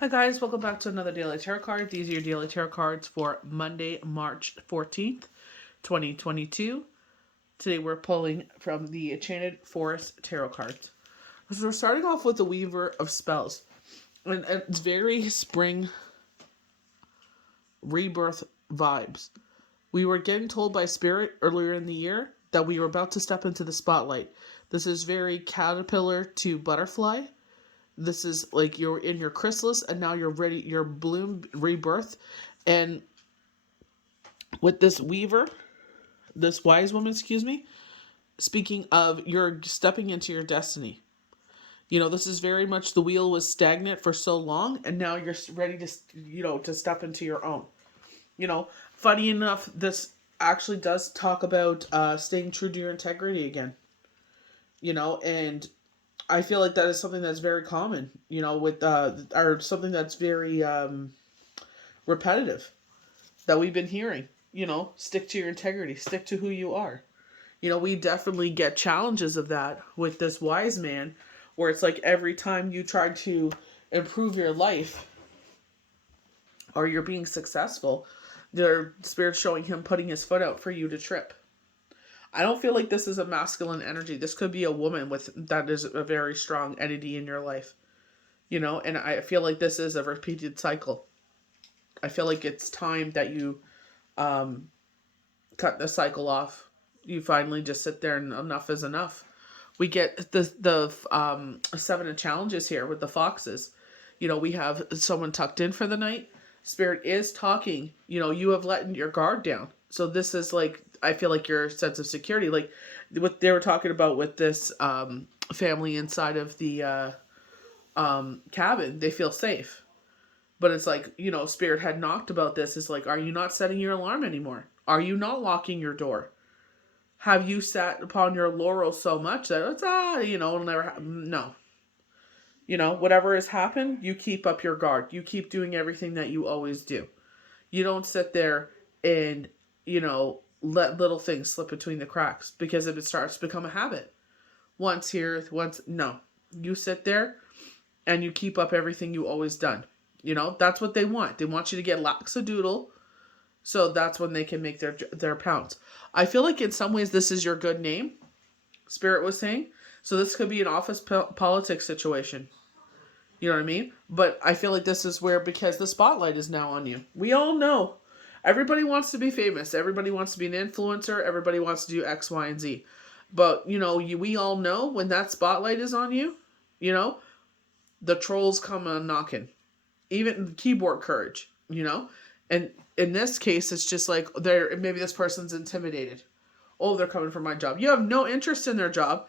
Hi guys, welcome back to another Daily Tarot card. These are your Daily Tarot cards for Monday, March 14th, 2022. Today we're pulling from the Enchanted Forest Tarot cards. So we're starting off with the Weaver of Spells. And it's very spring rebirth vibes. We were getting told by Spirit earlier in the year that we were about to step into the spotlight. This is very caterpillar to butterfly. This is like you're in your chrysalis and now you're ready, your bloom rebirth. And with this weaver, this wise woman, speaking of you're stepping into your destiny. This is very much the wheel was stagnant for so long and now you're ready to, to step into your own. Funny enough, this actually does talk about staying true to your integrity again. And I feel like that is something that's very common, with or something that's very repetitive that we've been hearing. Stick to your integrity, stick to who you are. We definitely get challenges of that with this wise man, where it's like every time you try to improve your life or you're being successful, the spirit's showing him putting his foot out for you to trip. I don't feel like this is a masculine energy. This could be a woman with that is a very strong entity in your life. And I feel like this is a repeated cycle. I feel like it's time that you um, cut the cycle off. You finally just sit there and enough is enough. We get the 7 of challenges here with the foxes. We have someone tucked in for the night. Spirit is talking. You have let your guard down. So this is like, I feel like your sense of security, like what they were talking about with this family inside of the cabin, they feel safe. But it's like, Spirit had knocked about this. Is like, are you not setting your alarm anymore? Are you not locking your door? Have you sat upon your laurels so much that it's, it'll never happen? No. Whatever has happened, you keep up your guard. You keep doing everything that you always do. You don't sit there and, let little things slip between the cracks, because if it starts to become a habit, once here, once, no. You sit there and you keep up everything you always done. That's what they want. They want you to get laxadoodle, so that's when they can make their pounds. I feel like in some ways this is your good name, Spirit was saying. So this could be an office politics situation. You know what I mean? But I feel like this is where, because the spotlight is now on you. We all know. Everybody wants to be famous. Everybody wants to be an influencer. Everybody wants to do X, Y, and Z. But, we all know when that spotlight is on you, the trolls come on knocking. Even keyboard courage, And in this case, it's just like maybe this person's intimidated. Oh, they're coming for my job. You have no interest in their job.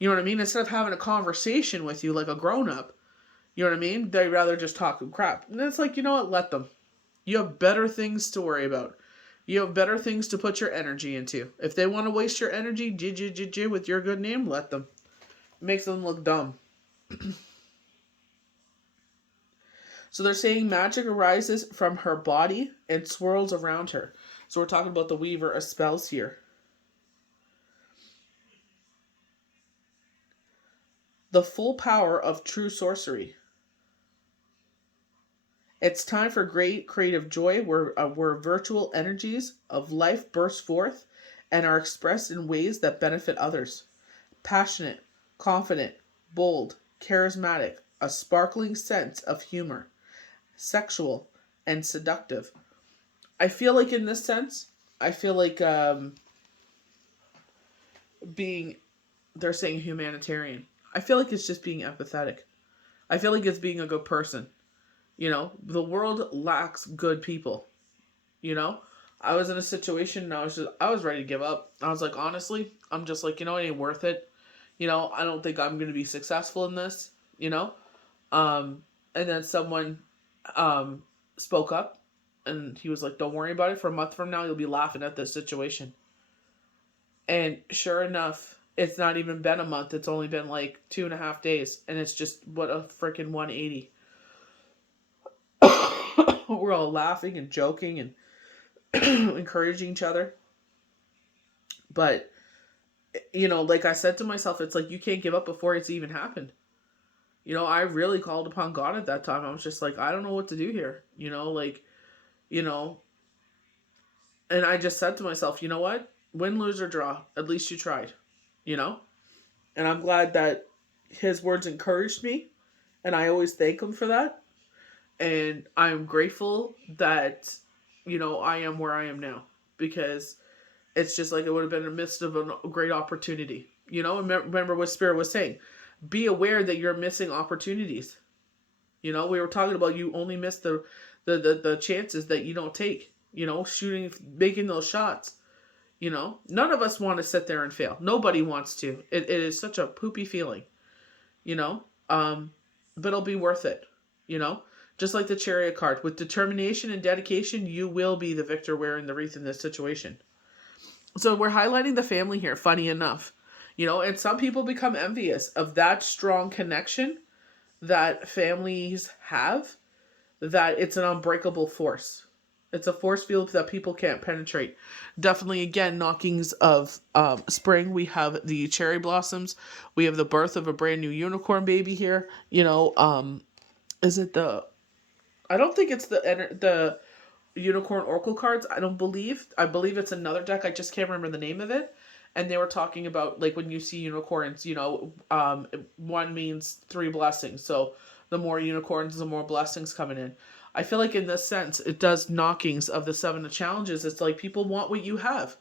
You know what I mean? Instead of having a conversation with you like a grown up, you know what I mean? They'd rather just talk crap. And it's like, you know what? Let them. You have better things to worry about. You have better things to put your energy into. If they want to waste your energy, with your good name, let them. It makes them look dumb. So they're saying magic arises from her body and swirls around her. So we're talking about the Weaver of Spells here. The full power of true sorcery. It's time for great creative joy where virtual energies of life burst forth and are expressed in ways that benefit others. Passionate, confident, bold, charismatic, a sparkling sense of humor, sexual, and seductive. I feel like in this sense, I feel like being, they're saying humanitarian. I feel like it's just being empathetic. I feel like it's being a good person. The world lacks good people. I was in a situation and I was ready to give up. I was like, honestly, I'm just like, it ain't worth it. I don't think I'm going to be successful in this, and then someone spoke up and he was like, don't worry about it. For a month from now, you'll be laughing at this situation. And sure enough, it's not even been a month. It's only been like 2.5 days. And it's just what a freaking 180. We're all laughing and joking and encouraging each other. But, like I said to myself, it's like you can't give up before it's even happened. I really called upon God at that time. I was just like, I don't know what to do here. You know, and I just said to myself, you know what? Win, lose, or draw. At least you tried. You know? And I'm glad that his words encouraged me. And I always thank him for that. And I'm grateful that, I am where I am now. Because it's just like it would have been in the midst of a great opportunity. And remember what Spirit was saying. Be aware that you're missing opportunities. We were talking about you only miss the chances that you don't take. Shooting, making those shots. None of us want to sit there and fail. Nobody wants to. It is such a poopy feeling. You know, but it'll be worth it. You know, just like the Chariot card, with determination and dedication, you will be the victor wearing the wreath in this situation. So we're highlighting the family here. Funny enough, and some people become envious of that strong connection that families have. That it's an unbreakable force. It's a force field that people can't penetrate. Definitely, again, knockings of spring. We have the cherry blossoms. We have the birth of a brand new unicorn baby here. Is it the? I don't think it's the unicorn oracle cards. I don't believe. I believe it's another deck. I just can't remember the name of it. And they were talking about, like, when you see unicorns, one means 3 blessings. So the more unicorns, the more blessings coming in. I feel like in this sense, it does knockings of the 7 of challenges. It's like people want what you have.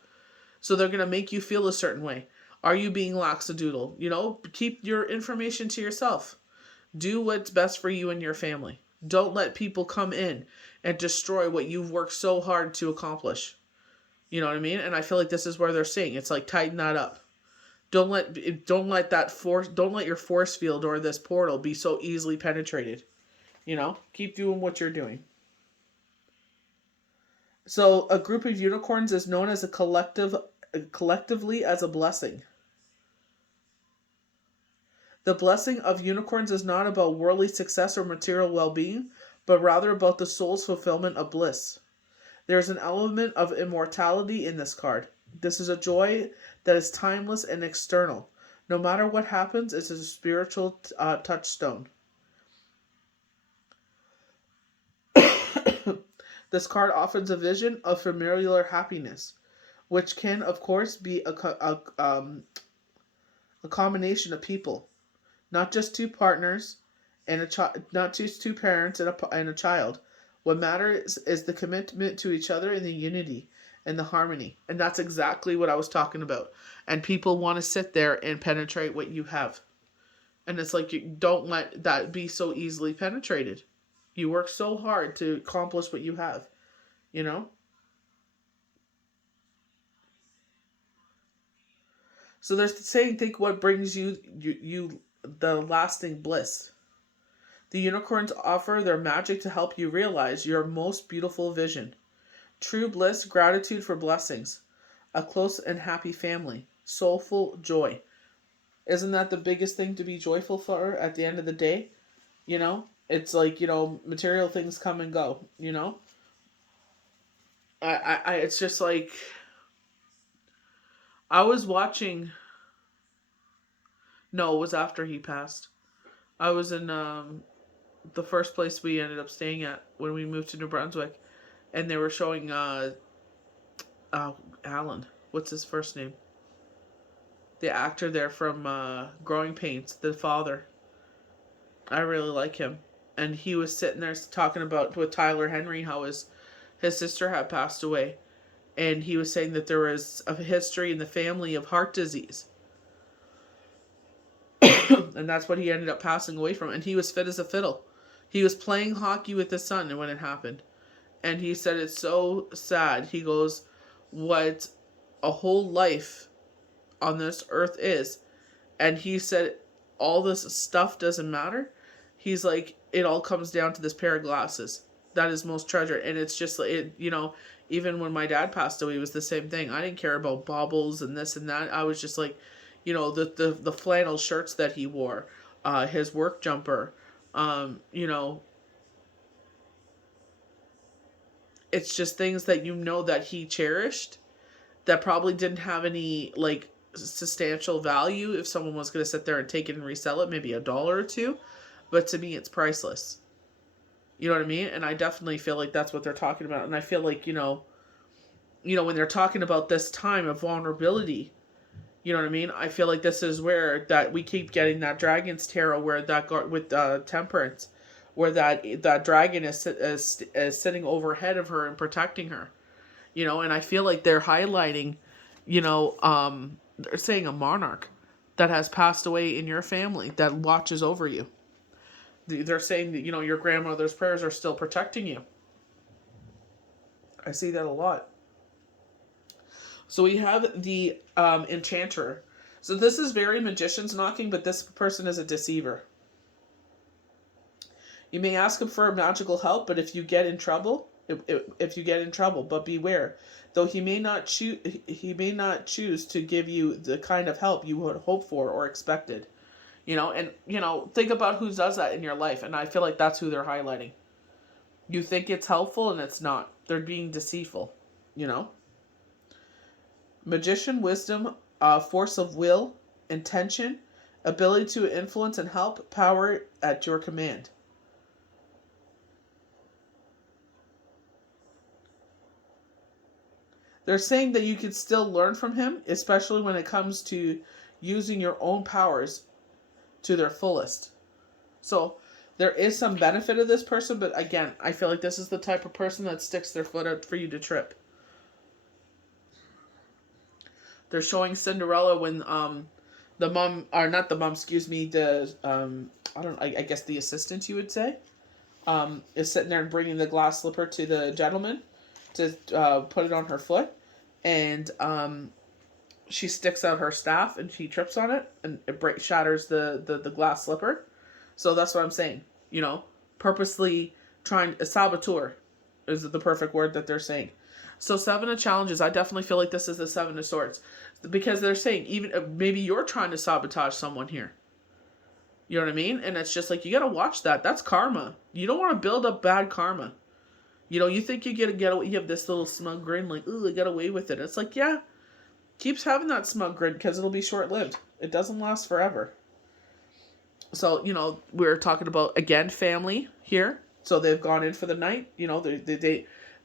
So they're going to make you feel a certain way. Are you being laxadoodle? Keep your information to yourself. Do what's best for you and your family. Don't let people come in and destroy what you've worked so hard to accomplish. You know what I mean? And I feel like this is where they're saying it's like, tighten that up. Don't let your force field or this portal be so easily penetrated. Keep doing what you're doing. So a group of unicorns is known as collectively as a blessing. The blessing of unicorns is not about worldly success or material well-being, but rather about the soul's fulfillment of bliss. There is an element of immortality in this card. This is a joy that is timeless and external. No matter what happens, it's a spiritual touchstone. This card offers a vision of familiar happiness, which can, of course, be a combination of people, not just 2 partners and not just 2 parents and a child. What matters is the commitment to each other and the unity and the harmony, and that's exactly what I was talking about. And people want to sit there and penetrate what you have, and it's like, you don't let that be so easily penetrated. You work so hard to accomplish what you have, So there's the saying, think what brings you the lasting bliss. The unicorns offer their magic to help you realize your most beautiful vision. True bliss, gratitude for blessings, a close and happy family, soulful joy. Isn't that the biggest thing to be joyful for at the end of the day? It's like, material things come and go, it's just like, I was watching, no, it was after he passed. I was in the first place we ended up staying at when we moved to New Brunswick, and they were showing Alan, what's his first name? The actor there from Growing Pains, the father. I really like him. And he was sitting there talking about with Tyler Henry how his sister had passed away. And he was saying that there was a history in the family of heart disease. And that's what he ended up passing away from. And he was fit as a fiddle. He was playing hockey with his son when it happened. And he said it's so sad. He goes, what a whole life on this earth is. And he said all this stuff doesn't matter. He's like, it all comes down to this pair of glasses. That is most treasured. And it's just like, even when my dad passed away, it was the same thing. I didn't care about baubles and this and that. I was just like, the flannel shirts that he wore, his work jumper, it's just things that that he cherished that probably didn't have any, substantial value if someone was going to sit there and take it and resell it, maybe $1 or $2. but to me it's priceless. You know what I mean? And I definitely feel like that's what they're talking about. And I feel like, when they're talking about this time of vulnerability, you know what I mean? I feel like this is where that we keep getting that Dragon's Tarot, where that got with Temperance, where that dragon is sitting overhead of her and protecting her. And I feel like they're highlighting, they're saying a monarch that has passed away in your family that watches over you. They're saying that, your grandmother's prayers are still protecting you. I see that a lot. So we have the Enchanter. So this is very magician's knocking, but this person is a deceiver. You may ask him for magical help, but if you get in trouble, but beware, though he may not choose to give you the kind of help you would hope for or expected. Think about who does that in your life, and I feel like that's who they're highlighting. You think it's helpful, and it's not. They're being deceitful, Magician, wisdom, force of will, intention, ability to influence and help, power at your command. They're saying that you can still learn from him, especially when it comes to using your own powers to their fullest. So there is some benefit of this person, but again, I feel like this is the type of person that sticks their foot out for you to trip. They're showing Cinderella when the mom, or not the mom, excuse me, the I guess the assistant, you would say, is sitting there and bringing the glass slipper to the gentleman to put it on her foot, and she sticks out her staff and she trips on it, and it shatters the glass slipper. So that's what I'm saying. Purposely trying, a saboteur is the perfect word that they're saying. So 7 of challenges, I definitely feel like this is the 7 of swords, because they're saying even maybe you're trying to sabotage someone here. You know what I mean? And it's just like, you got to watch that. That's karma. You don't want to build up bad karma. You think you get away, you have this little smug grin like, ooh, I got away with it. It's like, yeah, keeps having that smug grin because it'll be short-lived. It doesn't last forever. So, we're talking about, again, family here. So they've gone in for the night.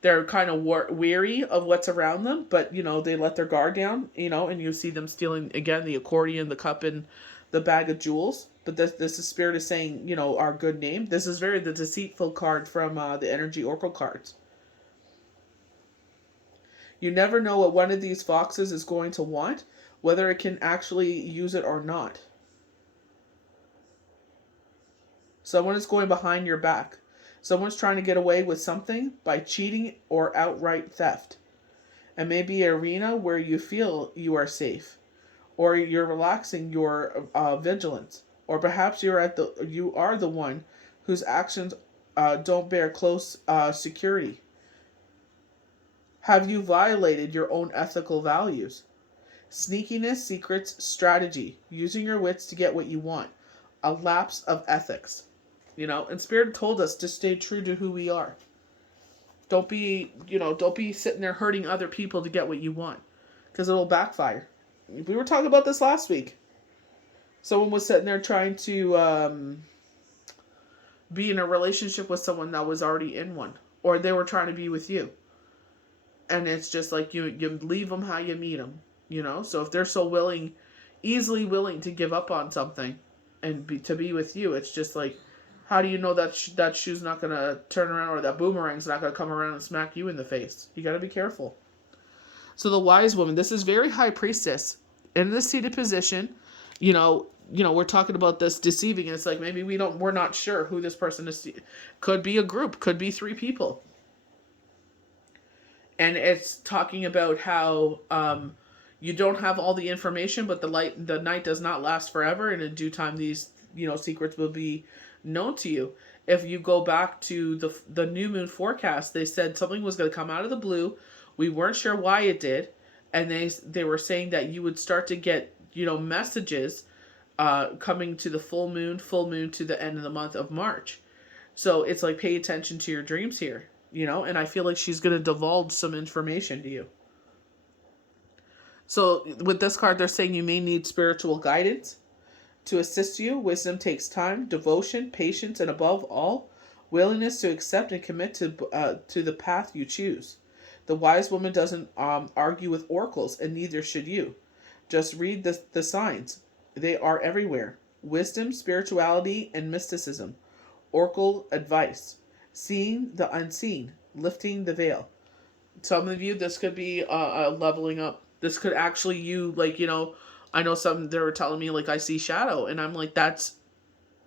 They're kind of weary of what's around them, but, they let their guard down, and you see them stealing, again, the accordion, the cup, and the bag of jewels. But this is Spirit is saying, our good name. This is very the deceitful card from the Energy Oracle cards. You never know what one of these foxes is going to want, whether it can actually use it or not. Someone is going behind your back. Someone's trying to get away with something by cheating or outright theft. It may be an arena where you feel you are safe, or you're relaxing your vigilance, or perhaps you are the one whose actions don't bear close security. Have you violated your own ethical values? Sneakiness, secrets, strategy, using your wits to get what you want. A lapse of ethics. And Spirit told us to stay true to who we are. Don't be sitting there hurting other people to get what you want, because it'll backfire. We were talking about this last week. Someone was sitting there trying to be in a relationship with someone that was already in one, or they were trying to be with you. And it's just like you leave them how you meet them, So if they're so easily willing to give up on something and to be with you, it's just like, how do you know that shoe's not going to turn around, or that boomerang's not going to come around and smack you in the face? You got to be careful. So the wise woman, this is very high priestess in the seated position. We're talking about this deceiving, and it's like maybe we're not sure who this person is. Could be a group, could be 3 people. And it's talking about how you don't have all the information, but the night does not last forever, and in due time these secrets will be known to you. If you go back to the new moon forecast, they said something was going to come out of the blue. We weren't sure why it did, and they were saying that you would start to get messages coming to the full moon to the end of the month of March. So it's like, pay attention to your dreams here, and I feel like she's going to divulge some information to you. So with this card, they're saying you may need spiritual guidance. To assist you, wisdom takes time, devotion, patience, and above all, willingness to accept and commit to the path you choose. The wise woman doesn't argue with oracles, and neither should you. Just read the signs. They are everywhere. Wisdom, spirituality, and mysticism. Oracle advice. Seeing the unseen. Lifting the veil. Some of you, this could be a leveling up. This could actually, you, like, I know some, they were telling me, like, I see shadow. And I'm like, that's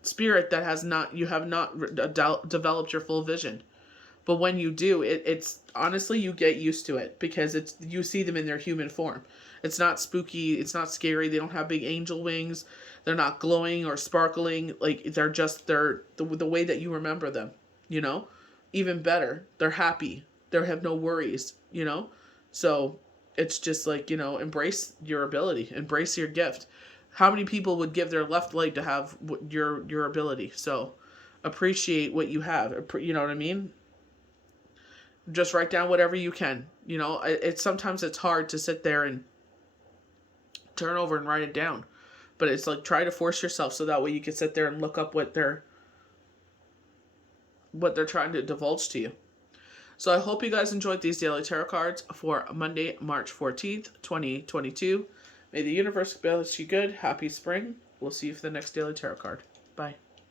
spirit that has not, you have not developed your full vision. But when you do, it's honestly, you get used to it because you see them in their human form. It's not spooky. It's not scary. They don't have big angel wings. They're not glowing or sparkling. Like, they're the way that you remember them, Even better, they're happy. They have no worries. So it's just like, embrace your ability, embrace your gift. How many people would give their left leg to have your ability? So appreciate what you have. You know what I mean? Just write down whatever you can. Sometimes it's hard to sit there and turn over and write it down. But it's like, try to force yourself so that way you can sit there and look up what they're trying to divulge to you. So I hope you guys enjoyed these daily tarot cards for Monday, March 14th, 2022. May the universe bless you good. Happy spring. We'll see you for the next daily tarot card. Bye.